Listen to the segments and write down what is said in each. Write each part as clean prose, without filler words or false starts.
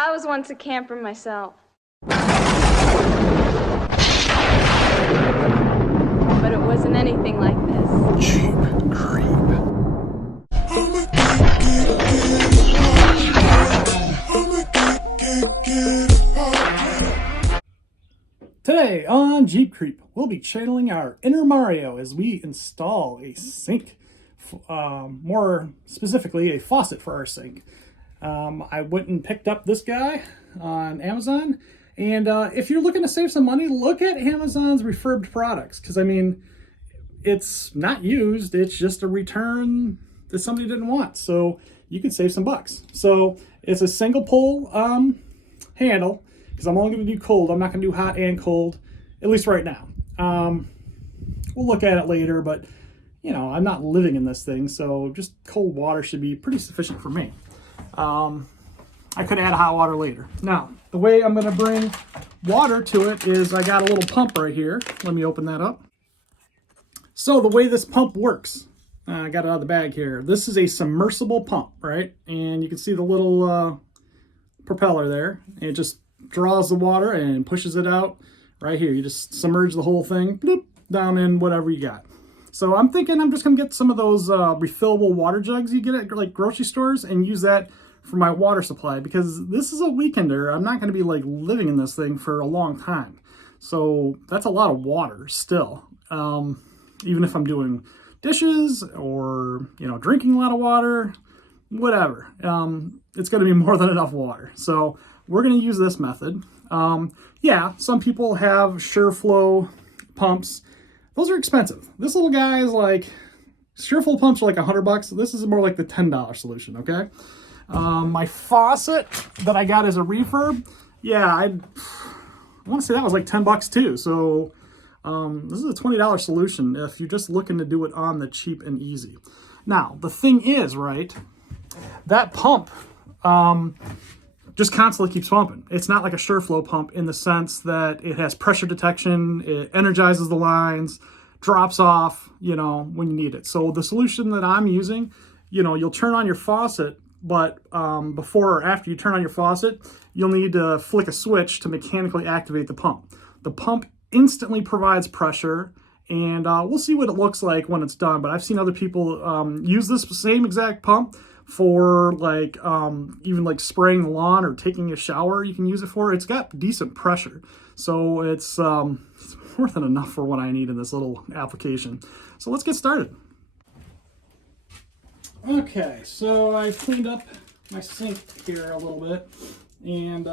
I was once a camper myself. But it wasn't anything like this. Cheap creep. Today on Jeep Creep, we'll be channeling our inner Mario as we install a sink, more specifically a faucet for our sink. I went and picked up this guy on Amazon, and if you're looking to save some money, look at Amazon's refurbed products, because I mean, it's not used, it's just a return that somebody didn't want, so you can save some bucks. So it's a single pull handle, because I'm only going to do cold. I'm not going to do hot and cold, at least right now. We'll look at it later, but you know, I'm not living in this thing, so just cold water should be pretty sufficient for me. I could add hot water later. Now, the way I'm going to bring water to it is I got a little pump right here. Let me open that up. So the way this pump works, I got it out of the bag here. This is a submersible pump, right? And you can see the little propeller there. It just draws the water and pushes it out right here. You just submerge the whole thing, bloop, down in whatever you got. So I'm thinking I'm just gonna get some of those refillable water jugs you get at like grocery stores and use that for my water supply, because this is a weekender. I'm not gonna be like living in this thing for a long time. So that's a lot of water still. Even if I'm doing dishes or, you know, drinking a lot of water, whatever. It's gonna be more than enough water. So we're going to use this method. Yeah, some people have SureFlow pumps. Those are expensive. This little guy is like, SureFlow pumps are like $100. This is more like the $10 solution, okay? My faucet that I got as a refurb, yeah, I want to say that was like $10 too. So this is a $20 solution if you're just looking to do it on the cheap and easy. Now, the thing is, right, that pump, just constantly keeps pumping. It's not like a SureFlow pump in the sense that it has pressure detection, it energizes the lines, drops off, you know, when you need it. So the solution that I'm using, you know, you'll turn on your faucet, but before or after you turn on your faucet, you'll need to flick a switch to mechanically activate the pump. The pump instantly provides pressure, and we'll see what it looks like when it's done. But I've seen other people use this same exact pump for like even like spraying the lawn or taking a shower. You can use it for. It's got decent pressure, so it's more than enough for what I need in this little application. So let's get started. Okay, so I cleaned up my sink here a little bit, and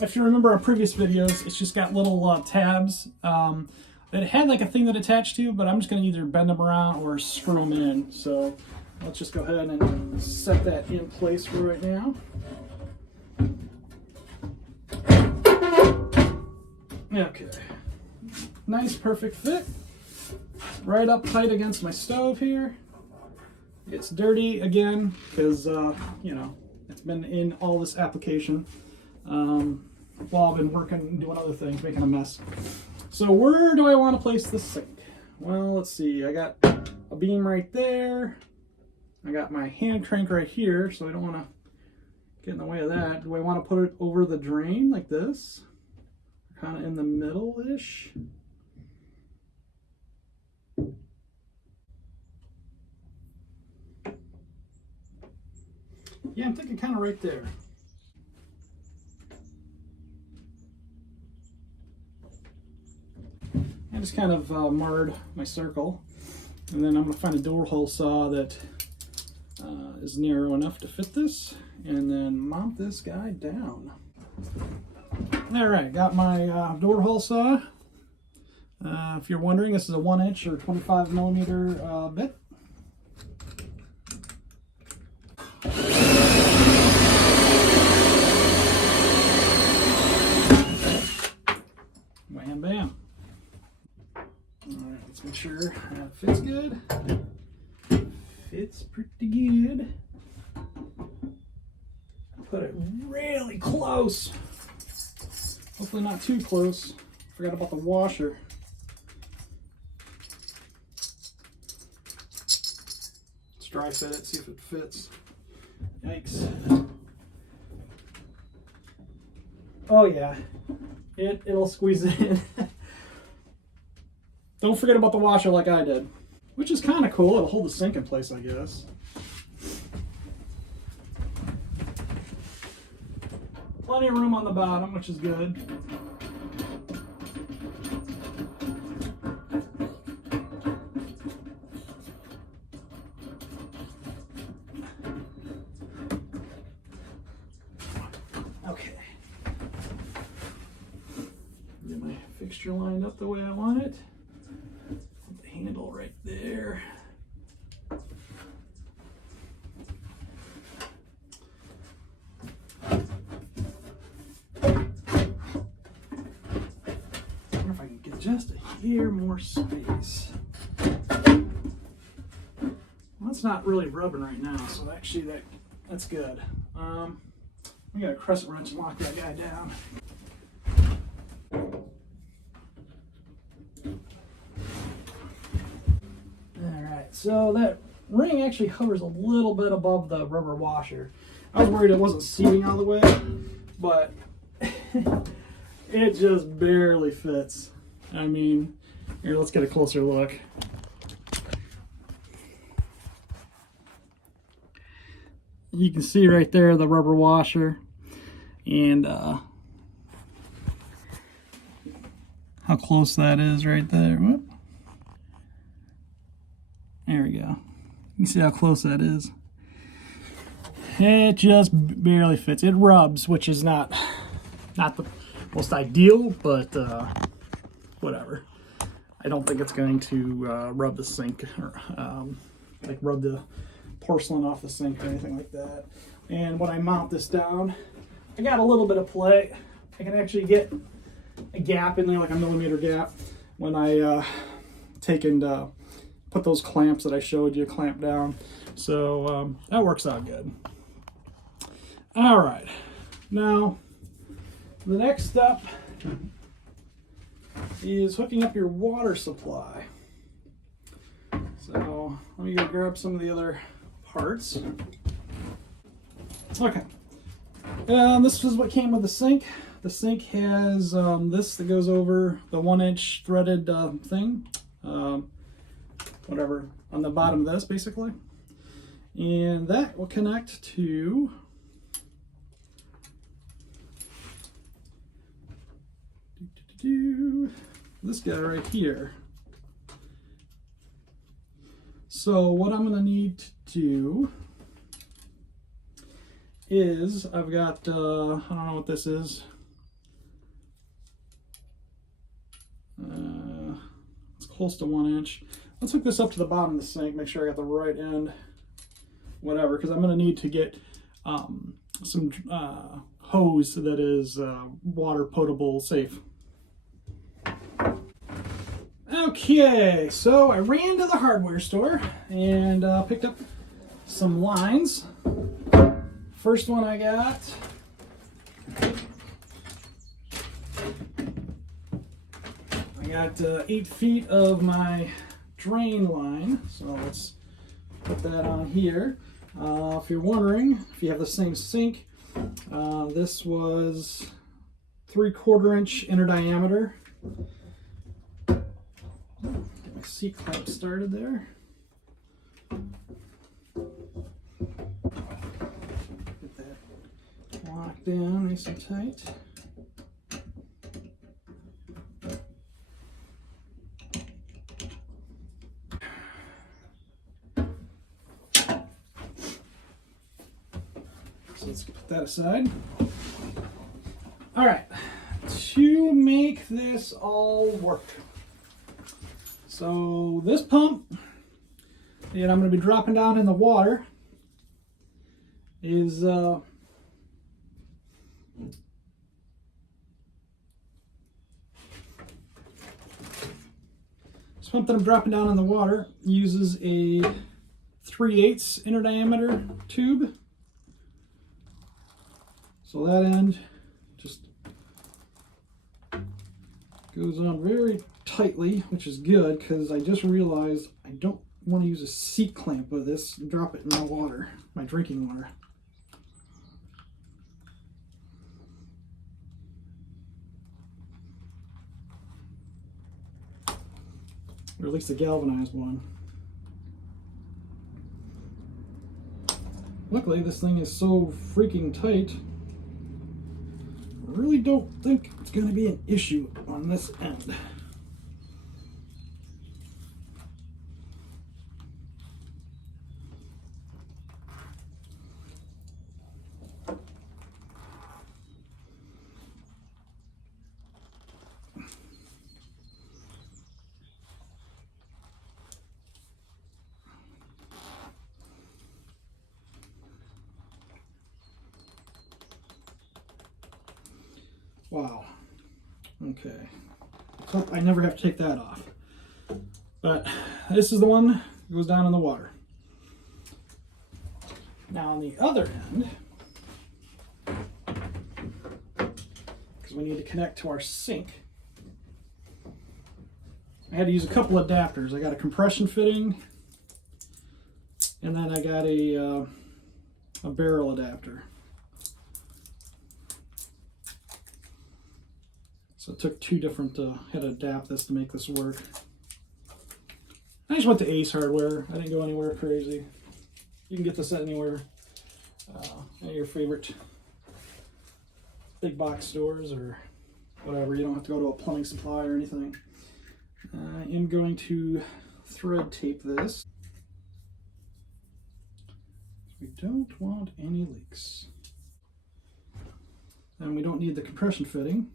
if you remember our previous videos, it's just got little tabs that had like a thing that attached to, but I'm just going to either bend them around or screw them in. So let's just go ahead and set that in place for right now. Okay, nice perfect fit, right up tight against my stove here. It's dirty again because you know, it's been in all this application while I've been working and doing other things, making a mess. So where do I want to place the sink? Well, let's see, I got a beam right there. I got my hand crank right here, so I don't want to get in the way of that. Do I want to put it over the drain like this? Kind of in the middle-ish? Yeah, I'm thinking kind of right there. I just kind of marred my circle, and then I'm going to find a door hole saw that is narrow enough to fit this, and then mount this guy down. All right, got my door hole saw. If you're wondering, this is a 1-inch or 25 millimeter bit. Wham bam. All right, let's make sure that fits good. Fits pretty good. Put it really close. Hopefully not too close. Forgot about the washer. Let's dry fit it, see if it fits. Yikes. Oh yeah, it'll squeeze it in. Don't forget about the washer like I did, which is kind of cool. It'll hold the sink in place, I guess. Plenty of room on the bottom, which is good. Okay. Get my fixture lined up the way I want it. Put the handle right there. Just a hair more space. Well, it's not really rubbing right now, so actually that's good. We got a crescent wrench and lock that guy down. Alright, so that ring actually hovers a little bit above the rubber washer. I was worried it wasn't seating all the way, but it just barely fits. I mean, here, let's get a closer look. You can see right there the rubber washer, and how close that is right there. Whoop. There we go. You can see how close that is. It just barely fits. It rubs, which is not the most ideal, but whatever. I don't think it's going to rub the sink or like rub the porcelain off the sink or anything like that. And when I mount this down, I got a little bit of play. I can actually get a gap in there, like a millimeter gap, when I take and put those clamps that I showed you clamp down. So that works out good. All right, now the next step is hooking up your water supply. So let me go grab some of the other parts. Okay, this is what came with the sink. The sink has this that goes over the 1-inch threaded thing, whatever, on the bottom of this basically. And that will connect to this guy right here. So what I'm going to need to do is, I've got, I don't know what this is. It's close to 1 inch. Let's hook this up to the bottom of the sink, make sure I got the right end, whatever, because I'm going to need to get some hose that is water potable safe. Okay, so I ran to the hardware store and picked up some lines. First one I got I got 8 feet of my drain line, so let's put that on here. If you're wondering, if you have the same sink, this was 3/4 inch inner diameter. Get my seat clamp started there. Get that locked down nice and tight. So let's put that aside. All right, to make this all work. So this pump, and I'm going to be dropping down in the water, is this pump that I'm dropping down in the water uses a 3/8 inner diameter tube. So that end just goes on very tightly, which is good because I just realized I don't want to use a seat clamp with this and drop it in my water, my drinking water. at least a galvanized one. Luckily, this thing is so freaking tight, I really don't think it's going to be an issue on this end. Wow. Okay. So I never have to take that off. But this is the one that goes down in the water. Now on the other end, because we need to connect to our sink, I had to use a couple adapters. I got a compression fitting, and then I got a barrel adapter. So it took two different, had to adapt this to make this work. I just went to Ace Hardware. I didn't go anywhere crazy. You can get this at anywhere, at your favorite big box stores or whatever. You don't have to go to a plumbing supply or anything. I am going to thread tape this. We don't want any leaks. And we don't need the compression fitting.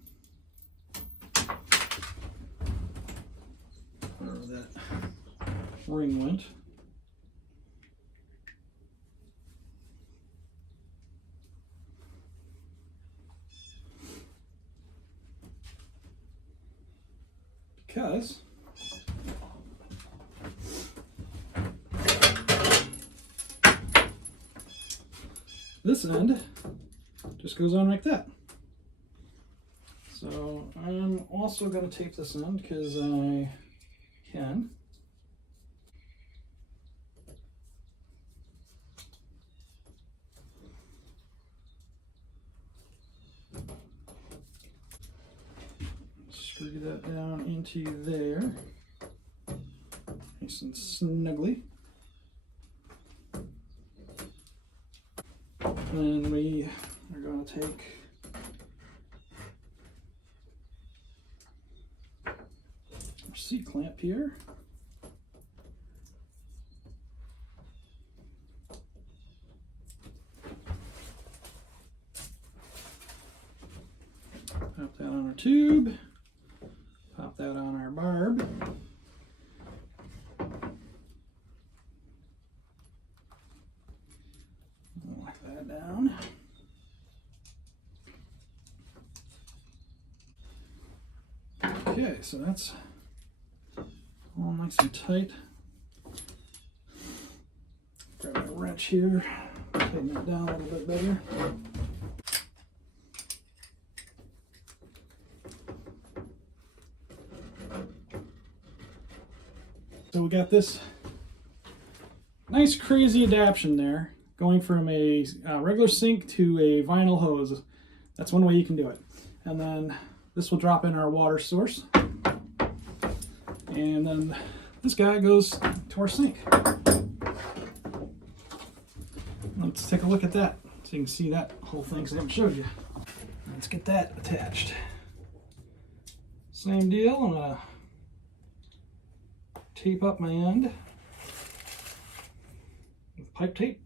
Wherever that ring went. Because this end just goes on like that. So I'm also going to tape this end because I can. Screw that down into there, nice and snugly. And we are going to take our C-clamp here. Pop that on our tube. Pop that on our barb. Lock that down. Okay, so that's all nice and tight. Grab a wrench here, tighten that down a little bit better. So we got this nice crazy adaptation there, going from a regular sink to a vinyl hose. That's one way you can do it. And then this will drop in our water source. And then this guy goes to our sink. Let's take a look at that so you can see that whole thing because I haven't showed you. Let's get that attached. Same deal, I'm gonna tape up my end with pipe tape.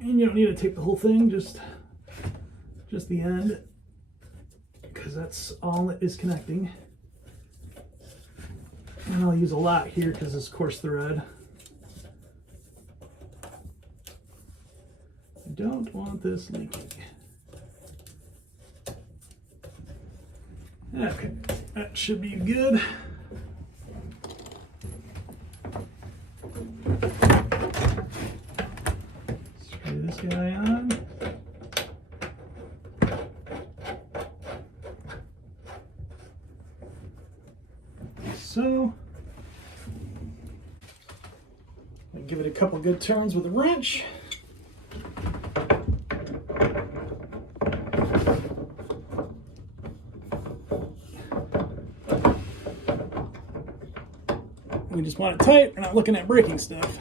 And you don't need to tape the whole thing, just the end, because that's all that is connecting. And I'll use a lot here because it's coarse thread. I don't want this leaking. Okay, that should be good. Screw this guy on. So, give it a couple good turns with a wrench. We just want it tight. We're not looking at breaking stuff.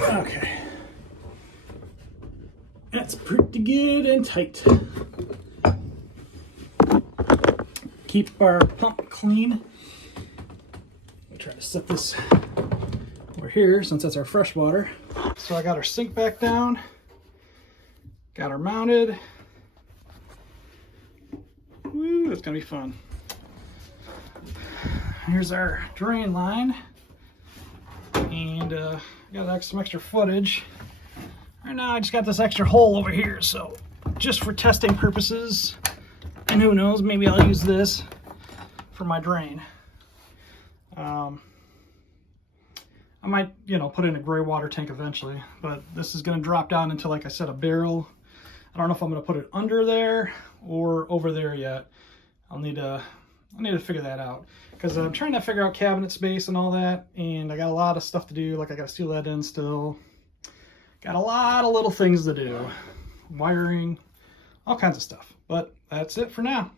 Okay. That's pretty good and tight. Keep our pump clean. We'll try to set this over here since that's our fresh water. So I got our sink back down, got her mounted. Woo, it's gonna be fun. Here's our drain line, and got some extra footage. Right now I just got this extra hole over here, so just for testing purposes, and who knows, maybe I'll use this for my drain. I might, put in a gray water tank eventually, but this is going to drop down into, like I said, a barrel. I don't know if I'm going to put it under there or over there yet. I'll need to figure that out, because I'm trying to figure out cabinet space and all that, and I got a lot of stuff to do. Like, I got to seal that in still. Got a lot of little things to do. Wiring, all kinds of stuff. But that's it for now.